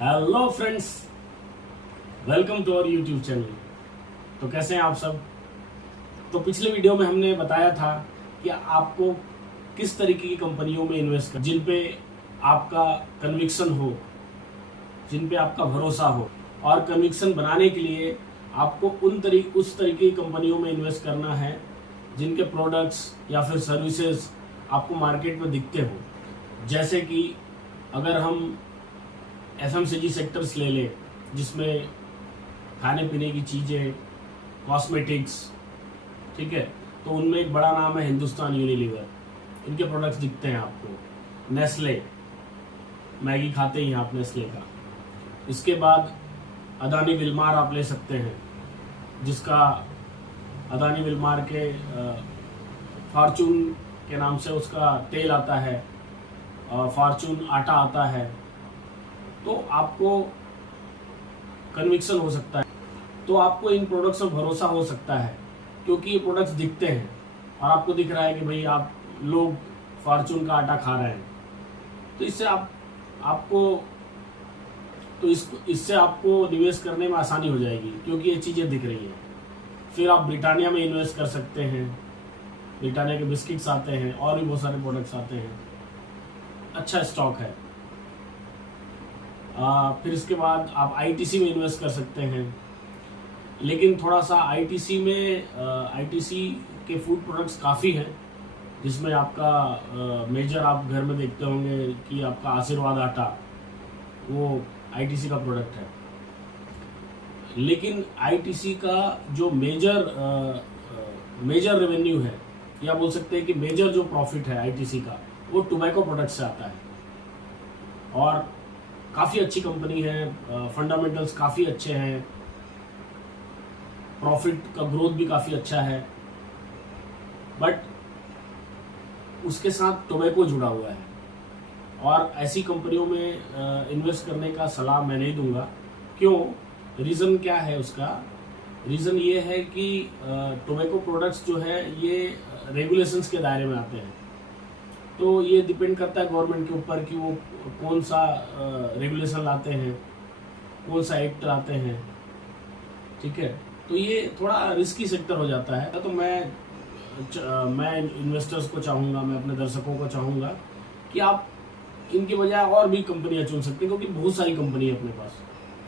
Hello friends, welcome to our YouTube channel. तो कैसे हैं आप सब। तो पिछले वीडियो में हमने बताया था कि आपको किस तरीके की कंपनियों में इन्वेस्ट कर, जिन पे आपका कन्विक्शन हो, जिन पे आपका भरोसा हो। और कन्विक्शन बनाने के लिए आपको उस तरीके की कंपनियों में इन्वेस्ट करना है जिनके प्रोडक्ट्स या फिर सर्विसेज आपको मार्केट में दिखते हो। जैसे कि अगर हम FMCG सेक्टर्स ले लें, जिसमें खाने पीने की चीज़ें, कॉस्मेटिक्स, ठीक है, तो उनमें एक बड़ा नाम है हिंदुस्तान यूनिलीवर। इनके प्रोडक्ट्स दिखते हैं आपको। नेस्ले, मैगी खाते ही हैं आप नेस्ले का। इसके बाद अदानी विलमार आप ले सकते हैं, जिसका अदानी विलमार के फॉर्चून के नाम से उसका तेल आता है, फॉर्चून आटा आता है। तो आपको कन्विक्शन हो सकता है, तो आपको इन प्रोडक्ट्स में भरोसा हो सकता है, क्योंकि ये प्रोडक्ट्स दिखते हैं और आपको दिख रहा है कि भाई आप लोग फॉर्चून का आटा खा रहे हैं। तो इससे आपको निवेश करने में आसानी हो जाएगी, क्योंकि ये चीज़ें दिख रही हैं। फिर आप ब्रिटानिया में इन्वेस्ट कर सकते हैं। ब्रिटानिया के बिस्किट्स आते हैं और भी बहुत सारे प्रोडक्ट्स आते हैं, अच्छा स्टॉक है। फिर इसके बाद आप ITC में इन्वेस्ट कर सकते हैं, लेकिन थोड़ा सा ITC के फूड प्रोडक्ट्स काफ़ी हैं, जिसमें आपका मेजर आप घर में देखते होंगे कि आपका आशीर्वाद आटा, वो ITC का प्रोडक्ट है। लेकिन ITC का जो मेजर रेवेन्यू है, या बोल सकते हैं कि मेजर जो प्रॉफिट है ITC का, वो टोबैको प्रोडक्ट से आता है। और काफ़ी अच्छी कंपनी है, फंडामेंटल्स काफ़ी अच्छे हैं, प्रॉफिट का ग्रोथ भी काफ़ी अच्छा है, बट उसके साथ टोबैको जुड़ा हुआ है। और ऐसी कंपनियों में इन्वेस्ट करने का सलाह मैं नहीं दूंगा। क्यों? रीज़न क्या है उसका? रीज़न ये है कि टोबैको प्रोडक्ट्स जो है ये रेगुलेशंस के दायरे में आते हैं। तो ये डिपेंड करता है गवर्नमेंट के ऊपर कि वो कौन सा रेगुलेशन लाते हैं, कौन सा एक्ट लाते हैं, ठीक है। तो ये थोड़ा रिस्की सेक्टर हो जाता है। तो मैं इन्वेस्टर्स को चाहूँगा, मैं अपने दर्शकों को चाहूँगा कि आप इनके बजाय और भी कंपनियां चुन सकते हैं, क्योंकि बहुत सारी कंपनी है अपने पास,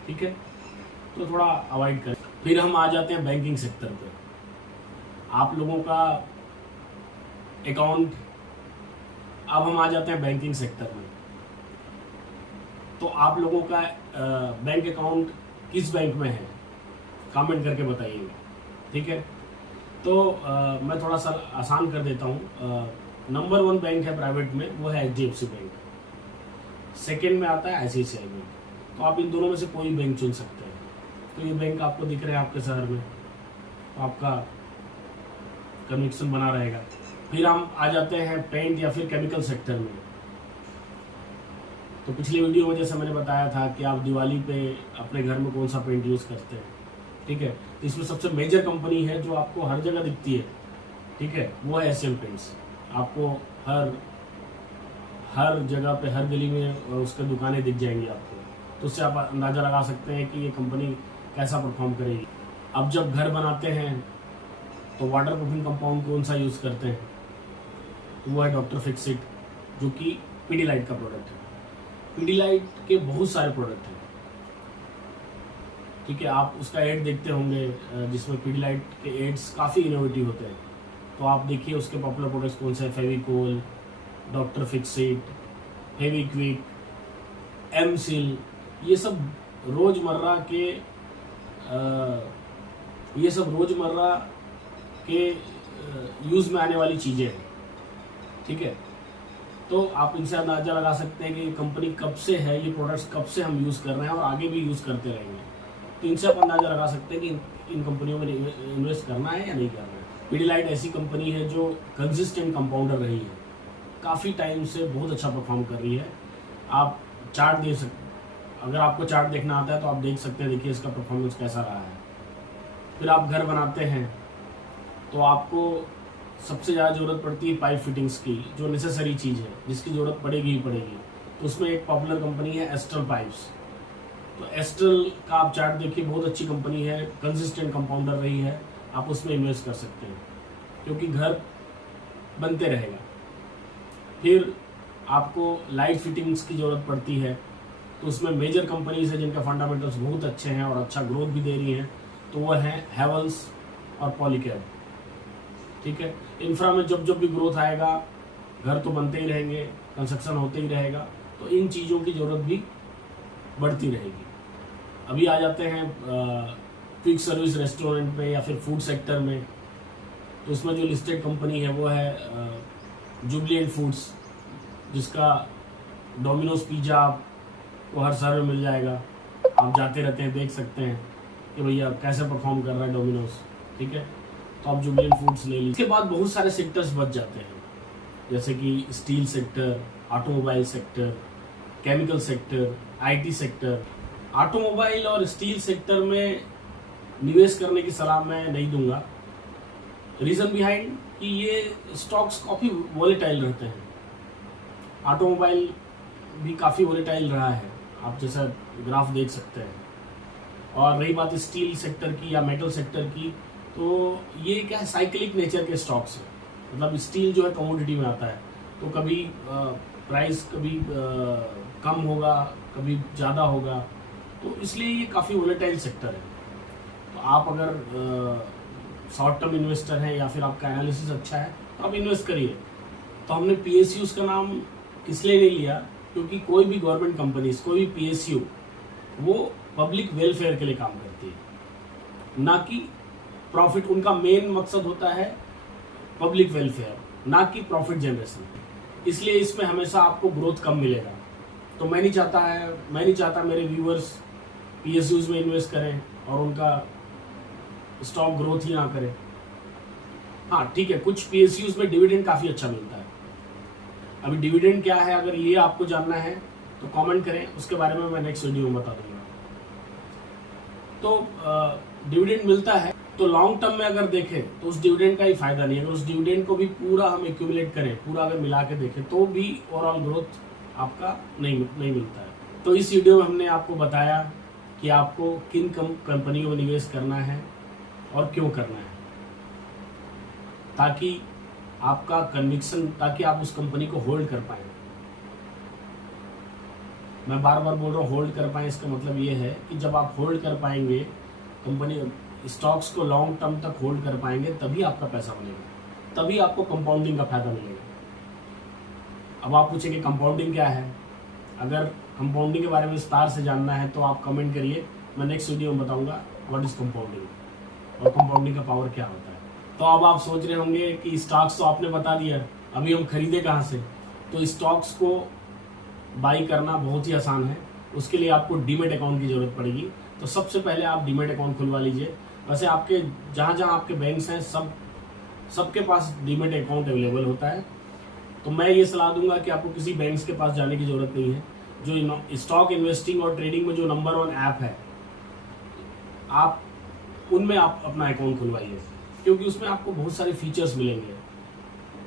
ठीक है। तो थोड़ा अवॉइड करें। फिर हम आ जाते हैं बैंकिंग सेक्टर पे। आप लोगों का अकाउंट, अब हम आ जाते हैं बैंकिंग सेक्टर में। तो आप लोगों का बैंक अकाउंट किस बैंक में है, कमेंट करके बताइएगा, ठीक है। तो मैं थोड़ा सा आसान कर देता हूँ। नंबर 1 बैंक है प्राइवेट में, वो है HDFC बैंक। सेकेंड में आता है ICICI बैंक। तो आप इन दोनों में से कोई बैंक चुन सकते हैं। तो ये बैंक आपको दिख रहे हैं आपके शहर में, तो आपका कन्विक्शन बना रहेगा। फिर हम आ जाते हैं पेंट या फिर केमिकल सेक्टर में। तो पिछले वीडियो में जैसे मैंने बताया था कि आप दिवाली पे अपने घर में कौन सा पेंट यूज़ करते हैं, ठीक है। तो इसमें सबसे मेजर कंपनी है जो आपको हर जगह दिखती है, ठीक है, वो है एशियन पेंट्स। आपको हर जगह पे, हर गली में उसकी दुकानें दिख जाएंगी आपको। तो उससे आप अंदाज़ा लगा सकते हैं कि ये कंपनी कैसा परफॉर्म करेगी। अब जब घर बनाते हैं तो वाटर प्रूफिंग कंपाउंड कौन सा यूज़ करते हैं, तो वो है डॉक्टर फिक्सिट, जो कि पीडीलाइट का प्रोडक्ट है। पीडीलाइट के बहुत सारे प्रोडक्ट हैं, ठीक है। आप उसका एड देखते होंगे, जिसमें पीडीलाइट के एड्स काफ़ी इनोवेटिव होते हैं। तो आप देखिए उसके पॉपुलर प्रोडक्ट्स कौन से हैं। फेविकोल, डॉक्टर फिक्सिट, फेविक्विक, एमसिल, ये सब रोज़मर्रा के यूज़ में आने वाली चीज़ें हैं, ठीक है। तो आप इनसे अंदाज़ा लगा सकते हैं कि कंपनी कब से है, ये प्रोडक्ट्स कब से हम यूज़ कर रहे हैं और आगे भी यूज़ करते रहेंगे। तो इनसे आप अंदाज़ा लगा सकते हैं कि इन कंपनियों में इन्वेस्ट करना है या नहीं करना है। पीडीलाइट ऐसी कंपनी है जो कंसिस्टेंट कंपाउंडर रही है, काफ़ी टाइम से बहुत अच्छा परफॉर्म कर रही है। आप चार्ट देख सकते, अगर आपको चार्ट देखना आता है तो आप देख सकते हैं, देखिए इसका परफॉर्मेंस कैसा रहा है। फिर आप घर बनाते हैं तो आपको सबसे ज़्यादा ज़रूरत पड़ती है पाइप फिटिंग्स की, जो नेसेसरी चीज़ है, जिसकी ज़रूरत पड़ेगी ही पड़ेगी। तो उसमें एक पॉपुलर कंपनी है एस्ट्रल पाइप्स। तो एस्ट्रल का आप चार्ट देखिए, बहुत अच्छी कंपनी है, कंसिस्टेंट कंपाउंडर रही है, आप उसमें इन्वेस्ट कर सकते हैं क्योंकि घर बनते रहेगा। फिर आपको लाइट फिटिंग्स की ज़रूरत पड़ती है, तो उसमें मेजर कंपनीज है जिनका फंडामेंटल्स बहुत अच्छे हैं और अच्छा ग्रोथ भी दे रही हैं, तो वह हैं हैवेल्स और पॉलीकैब। ठीक है, इंफ्रा में जब जब भी ग्रोथ आएगा, घर तो बनते ही रहेंगे, कंस्ट्रक्शन होते ही रहेगा, तो इन चीज़ों की ज़रूरत भी बढ़ती रहेगी। अभी आ जाते हैं क्विक सर्विस रेस्टोरेंट में या फिर फूड सेक्टर में, तो उसमें जो लिस्टेड कंपनी है वो है जुबलिएंट फूड्स, जिसका डोमिनोज पिज़्ज़ा आपको हर शहर में मिल जाएगा। आप जाते रहते हैं, देख सकते हैं कि भैया कैसे परफॉर्म कर रहा है डोमिनोज। ठीक है, तो आप जुबलिएंट फूड्स ले लीजिए। इसके बाद बहुत सारे सेक्टर्स बच जाते हैं, जैसे कि steel sector, automobile sector, chemical sector, IT sector. Automobile और स्टील सेक्टर में निवेश करने की सलाह मैं नहीं दूंगा। रीज़न बिहाइंड कि ये स्टॉक्स काफ़ी वॉलेटाइल रहते हैं। ऑटोमोबाइल भी काफ़ी वॉलेटाइल रहा है, आप जैसा ग्राफ देख सकते हैं। और रही बात स्टील सेक्टर की या मेटल सेक्टर की, तो ये क्या है, साइक्लिक नेचर के स्टॉक्स हैं। मतलब स्टील जो है कमोडिटी में आता है, तो कभी प्राइस कभी कम होगा, कभी ज़्यादा होगा, तो इसलिए ये काफ़ी वॉलेटाइल सेक्टर है। तो आप अगर शॉर्ट टर्म इन्वेस्टर हैं या फिर आपका एनालिसिस अच्छा है तो आप इन्वेस्ट करिए। तो हमने पीएसयूज का नाम इसलिए नहीं लिया क्योंकि कोई भी गवर्नमेंट कंपनीज, कोई भी पीएसयू, वो पब्लिक वेलफेयर के लिए काम करती है, ना कि प्रॉफिट। उनका मेन मकसद होता है पब्लिक वेलफेयर, ना कि प्रॉफिट जनरेशन। इसलिए इसमें हमेशा आपको ग्रोथ कम मिलेगा। तो मैं नहीं चाहता मेरे व्यूअर्स पीएसयूज में इन्वेस्ट करें और उनका स्टॉक ग्रोथ ही ना करें। हाँ ठीक है, कुछ पीएसयूज में डिविडेंड काफ़ी अच्छा मिलता है। अभी डिविडेंड क्या है, अगर ये आपको जानना है तो कमेंट करें, उसके बारे में मैं नेक्स्ट वीडियो में बता दूंगा। तो डिविडेंड मिलता है, तो लॉन्ग टर्म में अगर देखें तो उस डिविडेंड का ही फायदा नहीं है। अगर उस डिविडेंड को भी पूरा हम एक्यूमुलेट करें, पूरा अगर मिला के देखें, तो भी ओवरऑल ग्रोथ आपका नहीं मिलता है। तो इस वीडियो में हमने आपको बताया कि आपको किन कंपनियों में निवेश करना है और क्यों करना है, ताकि आपका कन्विक्शन, ताकि आप उस कंपनी को होल्ड कर पाएं। मैं बार बार बोल रहा हूँ होल्ड कर पाएं, इसका मतलब ये है कि जब आप होल्ड कर पाएंगे कंपनी स्टॉक्स को, लॉन्ग टर्म तक होल्ड कर पाएंगे, तभी आपका पैसा बनेगा, तभी आपको कंपाउंडिंग का फायदा मिलेगा। अब आप पूछेंगे कंपाउंडिंग क्या है। अगर कंपाउंडिंग के बारे में विस्तार से जानना है तो आप कमेंट करिए, मैं नेक्स्ट वीडियो में बताऊंगा व्हाट इज कंपाउंडिंग और कंपाउंडिंग का पावर क्या होता है। तो अब आप सोच रहे होंगे कि स्टॉक्स तो आपने बता दिया, अभी हम खरीदे कहाँ से। तो स्टॉक्स को बाई करना बहुत ही आसान है, उसके लिए आपको डीमेट अकाउंट की जरूरत पड़ेगी। तो सबसे पहले आप डीमेट अकाउंट खुलवा लीजिए। वैसे आपके जहाँ जहाँ आपके बैंक्स हैं, सबके पास डीमेट अकाउंट अवेलेबल होता है। तो मैं ये सलाह दूंगा कि आपको किसी बैंक्स के पास जाने की जरूरत नहीं है। जो स्टॉक इन्वेस्टिंग और ट्रेडिंग में जो नंबर 1 ऐप है, आप उनमें आप अपना अकाउंट खुलवाइए, क्योंकि उसमें आपको बहुत सारे फीचर्स मिलेंगे।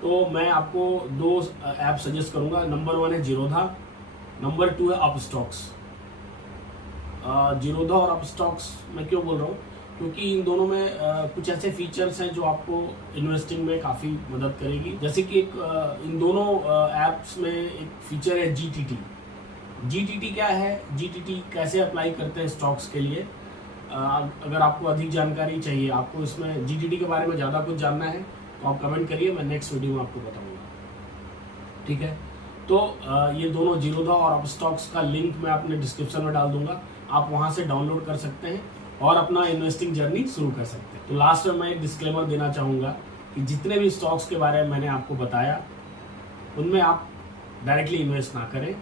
तो मैं आपको 2 ऐप सजेस्ट करूंगा। नंबर 1 है जीरोधा, नंबर 2 है अपस्टॉक्स। जीरोधा और अपस्टॉक्स मैं क्यों बोल रहा हूँ, क्योंकि इन दोनों में कुछ ऐसे फीचर्स हैं जो आपको इन्वेस्टिंग में काफ़ी मदद करेगी। जैसे कि इन दोनों ऐप्स में एक फीचर है जीटीटी। जीटीटी क्या है, जीटीटी कैसे अप्लाई करते हैं स्टॉक्स के लिए। अगर आपको अधिक जानकारी चाहिए, आपको इसमें जीटीटी के बारे में ज़्यादा कुछ जानना है, तो आप कमेंट करिए, मैं नेक्स्ट वीडियो में आपको बताऊंगा। ठीक है, तो ये दोनों जीरोधा और अपस्टॉक्स का लिंक मैं अपने डिस्क्रिप्शन में डाल दूंगा, आप वहाँ से डाउनलोड कर सकते हैं और अपना इन्वेस्टिंग जर्नी शुरू कर सकते हैं। तो लास्ट में मैं एक डिस्क्लेमर देना चाहूँगा कि जितने भी स्टॉक्स के बारे में मैंने आपको बताया, उनमें आप डायरेक्टली इन्वेस्ट ना करें।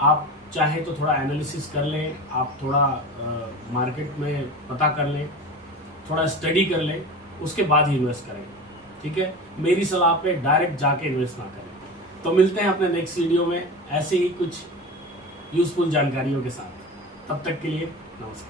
आप चाहे तो थोड़ा एनालिसिस कर लें, आप थोड़ा मार्केट में पता कर लें, थोड़ा स्टडी कर लें, उसके बाद ही इन्वेस्ट करें। ठीक है, मेरी सलाह पे डायरेक्ट जाके इन्वेस्ट ना करें। तो मिलते हैं अपने नेक्स्ट वीडियो में ऐसे ही कुछ यूजफुल जानकारियों के साथ। तब तक के लिए नमस्कार।